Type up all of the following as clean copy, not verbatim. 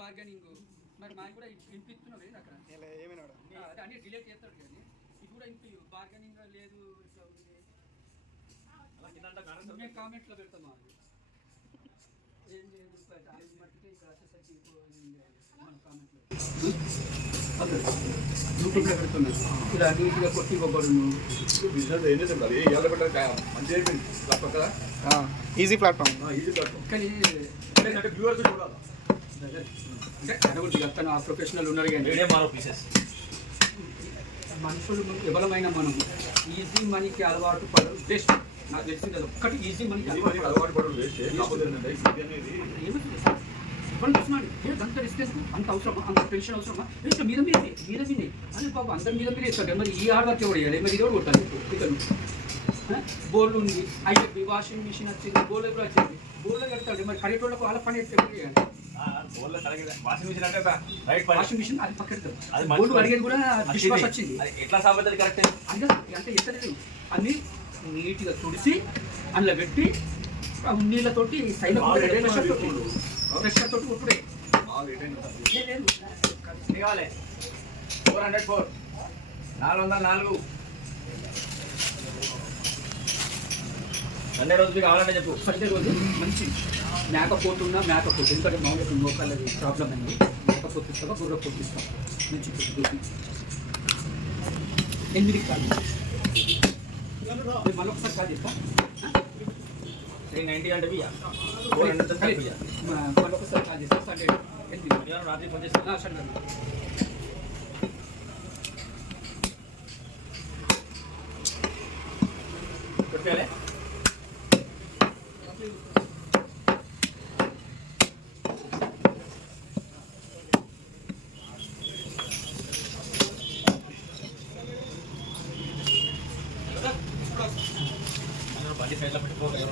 Bargaining మరి మాకు కూడా వినిపిస్తున్నావు లేదు అక్కడ అన్ని డిలేట్ చేస్తాడు కానీ ఇది కూడా ఇంపి బార్గెనింగ్ లేదు ఇట్లా ఉంది మేము కామెంట్లో పెడతాం ఏం లేదు మట్టికి ఇక్కడ వచ్చేసరికి మన కామెంట్లో యూట్యూబ్లో పెడుతున్నాను ఇలా నీట్గా కొట్టి ఇవ్వబడు ఈజీ ప్లాట్ఫామ్ కానీ చెప్తాను ఆ ప్రొఫెషనల్ ఉన్నారు కానీ మనుషులు విఫలమైన మనం ఈజీ మనీకి అలవాటు పడడం బెస్ట్ నాకు తెలిసింది అది ఒక్కటి ఈజీ మనీకి అలవాటు పడడం అంత రిస్క్ అంత అవసరమా అంత టెన్షన్ అవసరమా వేస్ట్ మీద మీదే అని బాబు అందరి మీద వేస్తాడు మరి ఈ ఆర్డర్కి ఎవరు వేయాలి మరి ఇది కూడా కొట్టాలి ఇతను బోర్డు ఉంది అయితే వాషింగ్ మిషన్ వచ్చింది బోర్డు కూడా వచ్చింది బోర్డులో కడతాడు మరి కడేటోళ్ళకు వాళ్ళ పని ఎప్పుడు చేయాలి వాషింగ్ మిషన్ అది పక్కడతాడు బోర్డు అడిగేది కూడా విశ్వాసం వచ్చింది ఎట్లా సాగుతుంది కరెక్ట్ అంటే ఎత్తలేదు అన్ని నీట్గా తుడిసి అందులో పెట్టి నీళ్ళతోటి సైడ్ ప్రెషర్ తోటి ఇప్పుడే 404 404 సండే రోజు కావాలంటే చెప్పు సండే రోజు మంచి మేకపోతున్నా మేకపోతు ఎందుకంటే మామూలుగా మోకాళ్ళది ప్రాబ్లం అయింది మేకపోతు ఇస్తావా గుర్ర పోతు ఇస్తావా మంచి పొద్దు 8 కాదు మళ్ళొకసారి కాదు ఇస్తా 390 అంటే మళ్ళొకసారి కాదు చేస్తా సండే రాత్రి ఫోన్ చేస్తా సండే పెట్టాలి బండి సైడ్లో పెట్టుకోవాలి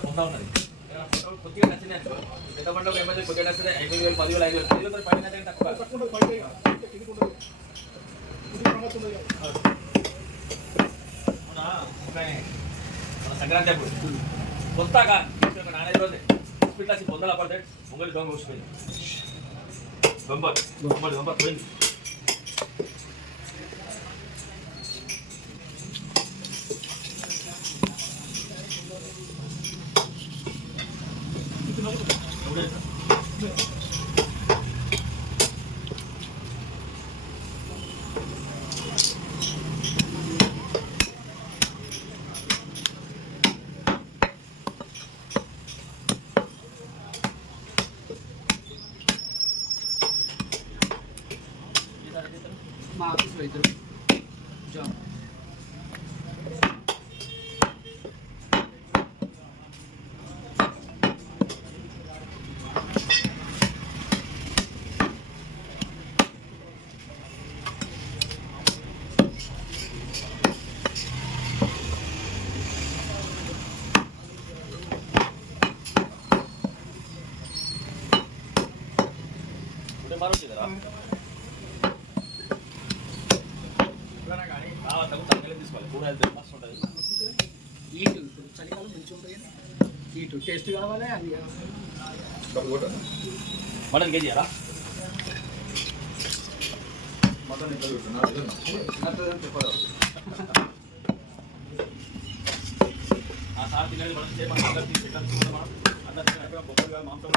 పొందా ఉన్నది కొద్దిగా నచ్చింది పెద్ద పంట ఒక ఎమ్మెల్యే కొద్దిగా నచ్చితే 5,000 10,000 5,000 పడిన తక్కువ మన సంక్రాంతి అప్పుడు కొత్తగా నానే రోజే హాస్పిటల్ వచ్చి పొందలు పడతాడు ముంగలి దొంగ వచ్చిపోయింది దొంగ పోయింది మా ఆఫీస్లో ఇద్దరు జాబ్ మారుతుందా తీసుకోవాలి కూర వెళ్తే మస్తు ఉంటుంది ఈటు చలికాలం మంచిగా ఉంటుంది ఈటు టేస్ట్ కావాలి అది మటన్ కేజీ అరా మటన్ ఆ సార్ తినేది మనం చేయమని అందరు తీసుకెళ్ళాలి మనం అందరు బొక్కలుగా మాంసం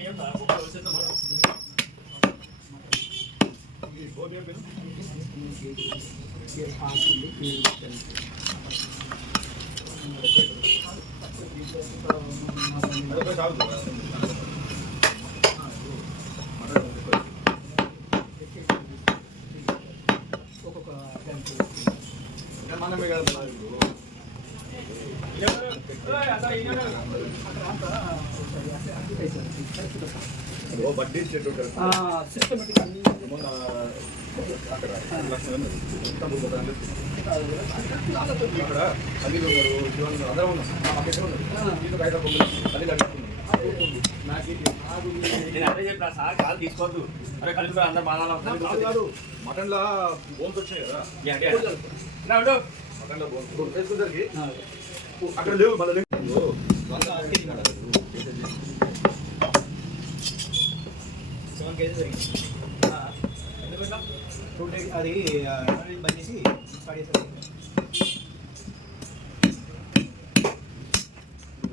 ఏం బొక్కలు వచ్చేద్దాం మనం మనమే కదా బడ్డీ సిస్టమేటిక్ అక్కడ ఇక్కడ అల్లీలు ఉన్నారు శివన్ అందరూ ఉన్నాం బయట అల్లీలు అడుగుతున్నాం మ్యాచ్ నేను అదే చెప్పిన సార్ కాలు తీసుకోవద్దు. అరే కలిసి అందరు బాగా కాదు మటన్ లా బోన్స్ వచ్చినాయి కదా మటన్ లో బోన్స్ వేసుకుందరికి అక్కడ లేవు మళ్ళీ అది బంద్ చేసి స్టార్ట్ చేశారు.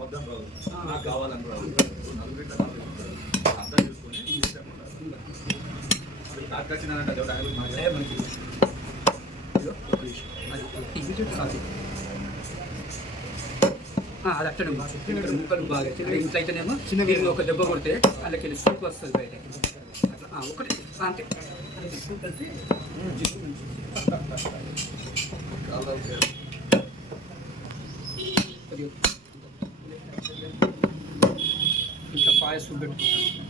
వద్దాం రాదు నాకు కావాలని రాదు నలుగురిలో అర్థం చేసుకొని నాకు వచ్చిందంటే అది అట్టడం ముక్కలు బాగా ఇంట్లో అయితేనేమో చిన్న ఒక దెబ్బ కొడితే వాళ్ళకి సూప్ వస్తుంది బయట అట్లా ఒకటి అంతే ఇట్లా పాయసం పెట్టుకుంటాను.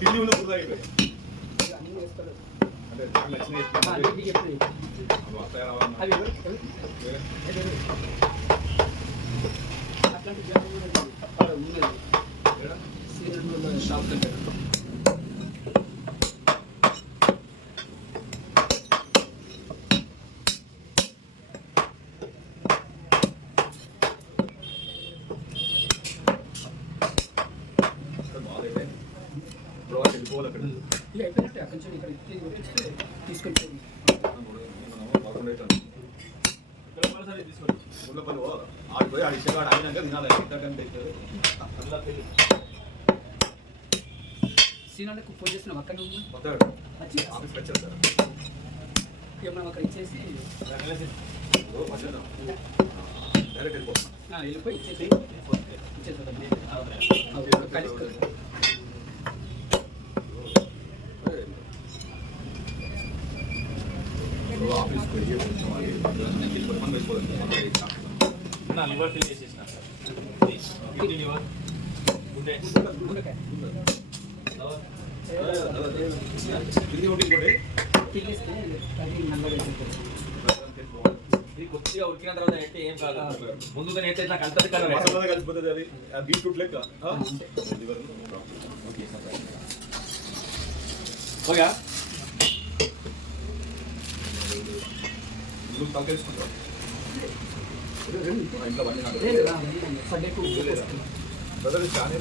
పిల్లి ఉన్న కూడా అయిపోయి అంటే నచ్చిన షాప్ దగ్గర వెళ్ళిపోవాలి అక్కడ ఇక అయిపోయినట్టే అక్కడి నుంచి ఇక్కడ తీసుకెళ్ళిపోయింది. ముళ్ళపల్లి ఆడిపోయి ఆడి ఇష్టగాడు అయినాక తినాలి ఎంతకంటే సీనాలకు ఫోన్ చేసిన అక్కడ కొత్తగా వచ్చి ఆఫీస్కి వచ్చారు సార్ ఏమన్నా అక్కడ ఇచ్చేసి డైరెక్ట్ వెళ్ళిపోతున్నా వెళ్ళిపోయి ఇచ్చేసి ఇచ్చేసేదండి. ఆఫీస్కి వెళ్ళి కొంచెం మనం వెళ్ళిపోతుంది నా లివర్ ఫిల్ చేసేసిన సార్ లివర్ ఉండే ఇది ఒకటి ఇంకోటి తీసేస్తే అది నల్లగా ఇది కొద్దిగా ఉడికిన తర్వాత అయితే ఏం కాదు. ముందుగా అయితే ఇట్లా కలుతుంది కదా మసాలా కలిసిపోతుంది అది బీట్రూట్ లెక్క ఓకే నువ్వు తగ్గేసుకుంటావు ఇంట్లో వండి సండే బ్రదర్ చాలా